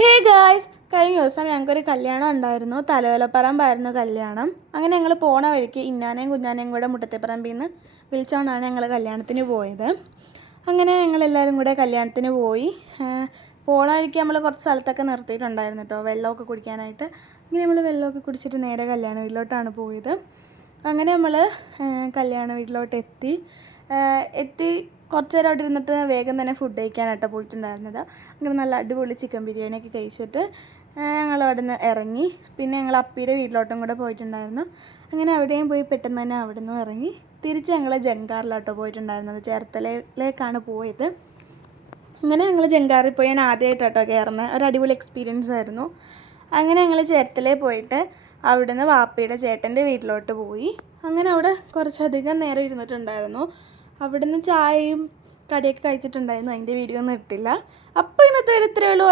Hey guys, കഴിഞ്ഞ ദിവസം ഞങ്ങൾക്കൊരു കല്യാണം ഉണ്ടായിരുന്നു. തലയോലപ്പറമ്പായിരുന്നു കല്യാണം. അങ്ങനെ ഞങ്ങൾ പോണ വഴിക്ക് ഇന്നാനേയും കുഞ്ഞാനേയും കൂടെ മുട്ടത്തേപ്പറമ്പിൽ നിന്ന് വിളിച്ചുകൊണ്ടാണ് ഞങ്ങൾ കല്യാണത്തിന് പോയത്. അങ്ങനെ ഞങ്ങളെല്ലാവരും കൂടെ കല്യാണത്തിന് പോയി. പോണ വഴിക്ക് നമ്മൾ കുറച്ച് സ്ഥലത്തൊക്കെ നിർത്തിയിട്ടുണ്ടായിരുന്നു കേട്ടോ, വെള്ളമൊക്കെ കുടിക്കാനായിട്ട്. അങ്ങനെ നമ്മൾ വെള്ളമൊക്കെ കുടിച്ചിട്ട് നേരെ കല്യാണ വീട്ടിലോട്ടാണ് പോയത്. അങ്ങനെ നമ്മൾ കല്യാണ വീട്ടിലോട്ട് എത്തി കുറച്ച് നേരം അവിടെ ഇരുന്നിട്ട് വേഗം തന്നെ ഫുഡ് കഴിക്കാനായിട്ടാണ് പോയിട്ടുണ്ടായിരുന്നത്. അങ്ങനെ നല്ല അടിപൊളി ചിക്കൻ ബിരിയാണിയൊക്കെ കഴിച്ചിട്ട് ഞങ്ങൾ അവിടെ നിന്ന് ഇറങ്ങി. പിന്നെ ഞങ്ങൾ അപ്പിയുടെ വീട്ടിലോട്ടും കൂടെ പോയിട്ടുണ്ടായിരുന്നു. അങ്ങനെ അവിടെയും പോയി പെട്ടെന്ന് തന്നെ അവിടെ നിന്നും ഇറങ്ങി തിരിച്ച് ഞങ്ങൾ ജങ്കാറിലോട്ടോ പോയിട്ടുണ്ടായിരുന്നത്. ചേർത്തലയിലേക്കാണ് പോയത്. അങ്ങനെ ഞങ്ങൾ ജങ്കാറിൽ പോയി. ഞാൻ ആദ്യമായിട്ടോ കയറുന്നത്. ഒരു അടിപൊളി എക്സ്പീരിയൻസ് ആയിരുന്നു. അങ്ങനെ ഞങ്ങൾ ചേർത്തലയിൽ പോയിട്ട് അവിടെ നിന്ന് വാപ്പിയുടെ ചേട്ടൻ്റെ വീട്ടിലോട്ട് പോയി. അങ്ങനെ അവിടെ കുറച്ചധികം നേരം ഇരുന്നിട്ടുണ്ടായിരുന്നു. അവിടെ നിന്ന് ചായയും കടിയൊക്കെ കഴിച്ചിട്ടുണ്ടായിരുന്നു. അതിൻ്റെ വീഡിയോ ഒന്നും എടുത്തില്ല. അപ്പോൾ ഇന്നത്തെ ഒരു ഇത്രയേ ഉള്ളൂ.